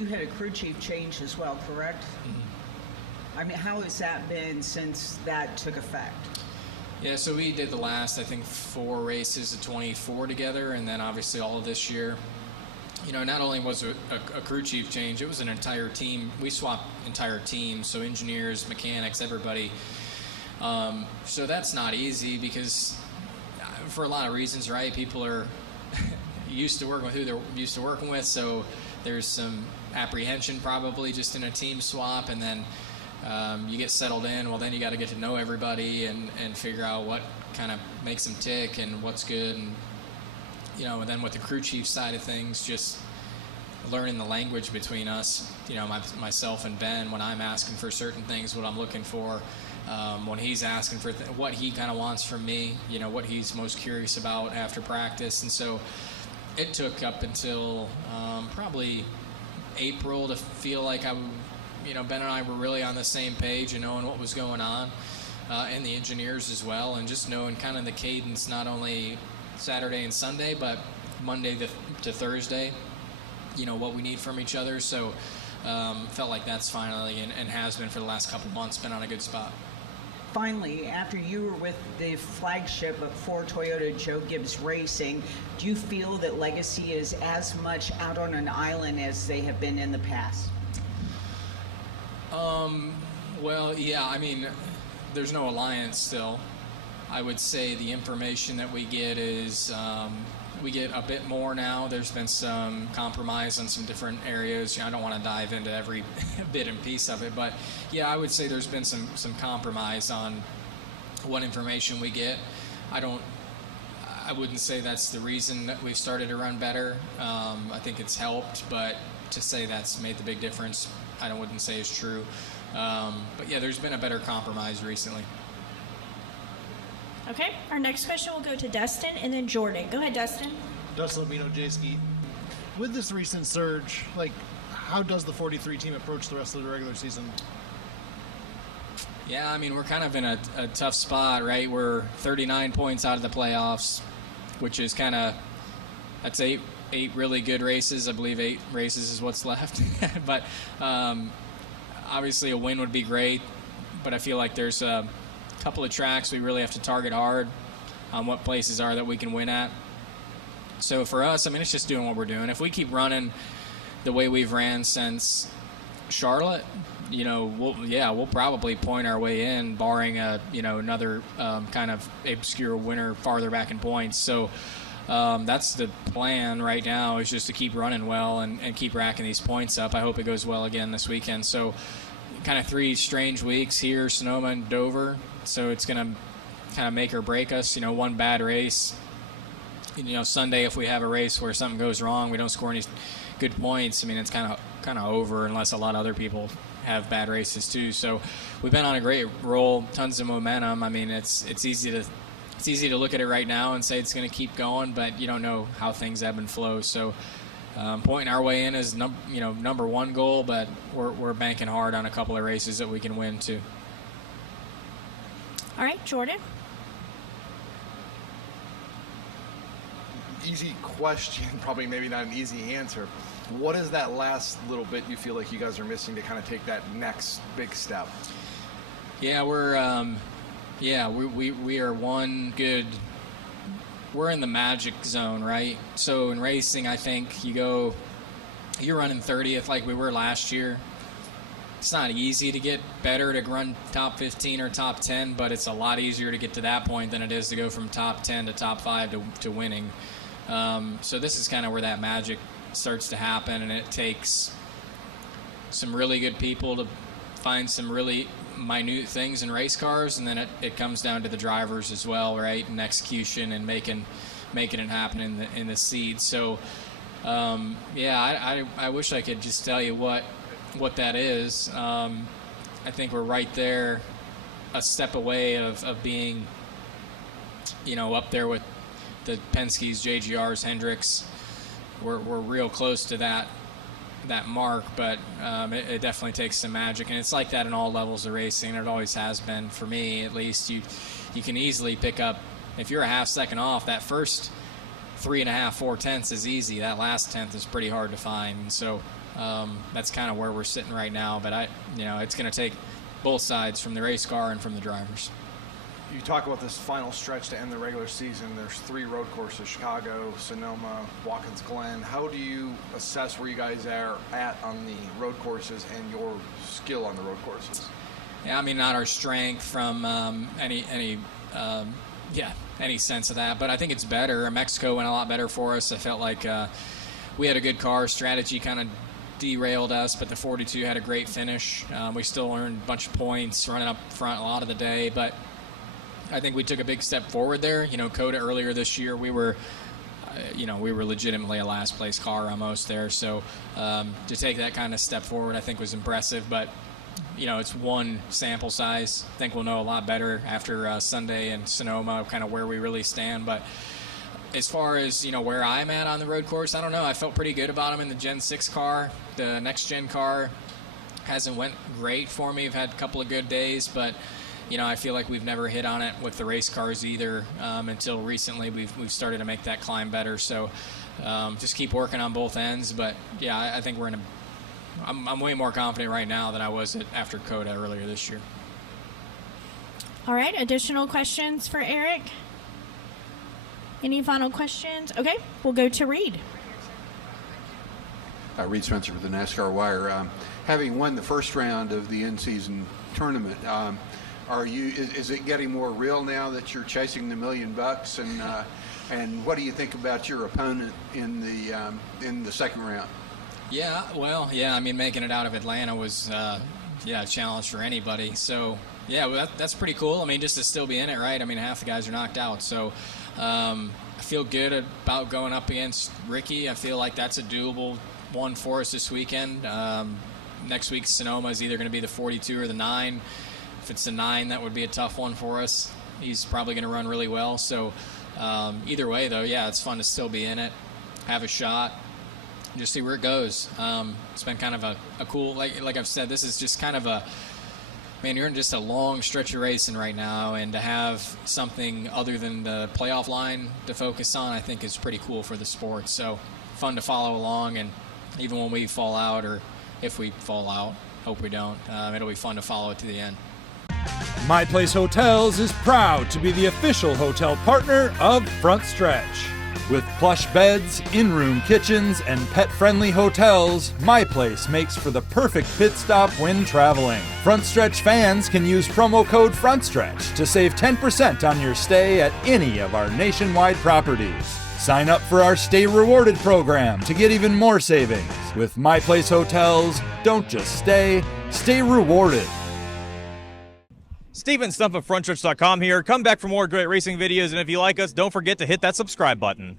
You had a crew chief change as well, correct? I mean, how has that been since that took effect? Yeah, so we did the last, I think, 4 races of 24 together, and then obviously all of this year. You know, not only was it a crew chief change, it was an entire team. We swapped entire teams, so engineers, mechanics, everybody. So that's not easy because for a lot of reasons, right? People are used to working with who they're used to working with, so there's some apprehension probably just in a team swap, and then you get settled in. Well, then you got to get to know everybody and figure out what kind of makes them tick and what's good. And you know, and then with the crew chief side of things, just learning the language between us. You know, myself and Ben, when I'm asking for certain things, what I'm looking for. When he's asking for what he kind of wants from me, you know, what he's most curious about after practice. And so it took up until probably April to feel like Ben and I were really on the same page and knowing what was going on, and the engineers as well, and just knowing kind of the cadence, not only Saturday and Sunday, but Monday to Thursday, you know, what we need from each other. So felt like that's finally, and has been for the last couple months, been on a good spot. Finally, after you were with the flagship of Ford Toyota Joe Gibbs Racing, do you feel that Legacy is as much out on an island as they have been in the past? Well, yeah, I mean, there's no alliance still. I would say the information that we get is we get a bit more now. There's been some compromise on some different areas. You know, I don't want to dive into every bit and piece of it, but yeah, I would say there's been some compromise on what information we get. I wouldn't say that's the reason that we've started to run better. I think it's helped, but to say that's made the big difference, I wouldn't say is true. But yeah, there's been a better compromise recently. Okay, our next question will go to Dustin and then Jordan. Go ahead, Dustin. Dustin Lamino, J-Ski. With this recent surge, how does the 43 team approach the rest of the regular season? Yeah, I mean, we're kind of in a tough spot, right? We're 39 points out of the playoffs, which is kind of, that's eight really good races. I believe 8 races is what's left. But obviously a win would be great, but I feel like there's a couple of tracks we really have to target hard on what places are that we can win at. So for us, I mean, it's just doing what we're doing. If we keep running the way we've ran since Charlotte, you know, we'll probably point our way in, barring another kind of obscure winner farther back in points. So that's the plan right now, is just to keep running well and keep racking these points up. I hope it goes well again this weekend. So kind of 3 strange weeks here, Sonoma and Dover. So it's going to kind of make or break us. You know, one bad race. You know, Sunday, if we have a race where something goes wrong, we don't score any good points, I mean, it's kind of over, unless a lot of other people have bad races too. So we've been on a great roll, tons of momentum. I mean, it's easy to look at it right now and say it's going to keep going, but you don't know how things ebb and flow. So pointing our way in is number one goal, but we're banking hard on a couple of races that we can win too. All right, Jordan. Easy question, probably maybe not an easy answer. What is that last little bit you feel like you guys are missing to kind of take that next big step? Yeah, we are one good. We're in the magic zone, right? So in racing, I think you're running 30th like we were last year. It's not easy to get better to run top 15 or top 10, but it's a lot easier to get to that point than it is to go from top 10 to top 5 to winning. So this is kind of where that magic starts to happen, and it takes some really good people to find some really minute things in race cars, and then it comes down to the drivers as well, right, and execution and making it happen in the seed. So I wish I could just tell you what that is. I think we're right there, a step away of being, up there with the Penske's, JGR's, Hendricks. We're real close to that mark, but it definitely takes some magic, and it's like that in all levels of racing. It always has been, for me at least. You can easily pick up, if you're a half second off, that first 3.5, 4 tenths is easy. That last tenth is pretty hard to find. And so that's kind of where we're sitting right now. But it's going to take both sides, from the race car and from the drivers. You talk about this final stretch to end the regular season. There's 3 road courses: Chicago, Sonoma, Watkins Glen. How do you assess where you guys are at on the road courses and your skill on the road courses? Yeah, I mean, not our strength from any sense of that, but I think it's better. Mexico went a lot better for us. I felt like we had a good car. Strategy kind of derailed us, but the 42 had a great finish. We still earned a bunch of points running up front a lot of the day, but I think we took a big step forward there. Coda earlier this year, we were legitimately a last place car almost there. So to take that kind of step forward, I think was impressive. But it's one sample size. I think we'll know a lot better after Sunday and Sonoma, kind of where we really stand. But as far as where I'm at on the road course, I don't know. I felt pretty good about him in the Gen 6 car. The next gen car hasn't went great for me. I've had a couple of good days, but I feel like we've never hit on it with the race cars either until recently. We've started to make that climb better. So just keep working on both ends. But yeah, I think I'm way more confident right now than I was after Coda earlier this year. All right, additional questions for Erik? Any final questions? Okay, we'll go to Reed. Reed Spencer with the NASCAR Wire. Having won the first round of the in-season tournament, is it getting more real now that you're chasing the $1 million? And what do you think about your opponent in the second round? Yeah, well, yeah. I mean, making it out of Atlanta was a challenge for anybody. So yeah, well, that's pretty cool. I mean, just to still be in it, right? I mean, half the guys are knocked out. So I feel good about going up against Ricky. I feel like that's a doable one for us this weekend. Next week, Sonoma is either going to be the 42 or the 9. If it's the 9, that would be a tough one for us. He's probably going to run really well. So either way, though, yeah, it's fun to still be in it, have a shot, just see where it goes. It's been kind of a cool, like I've said, this is just kind of you're in just a long stretch of racing right now, and to have something other than the playoff line to focus on, I think is pretty cool for the sport. So fun to follow along, and even when we fall out, or if we fall out, hope we don't, it'll be fun to follow it to the end. My Place Hotels is proud to be the official hotel partner of Front Stretch. With plush beds, in-room kitchens, and pet-friendly hotels, My Place makes for the perfect pit stop when traveling. Front Stretch fans can use promo code FRONTSTRETCH to save 10% on your stay at any of our nationwide properties. Sign up for our Stay Rewarded program to get even more savings. With My Place Hotels, don't just stay rewarded. Steven Stump of FrontStretch.com here. Come back for more great racing videos, and if you like us, don't forget to hit that subscribe button.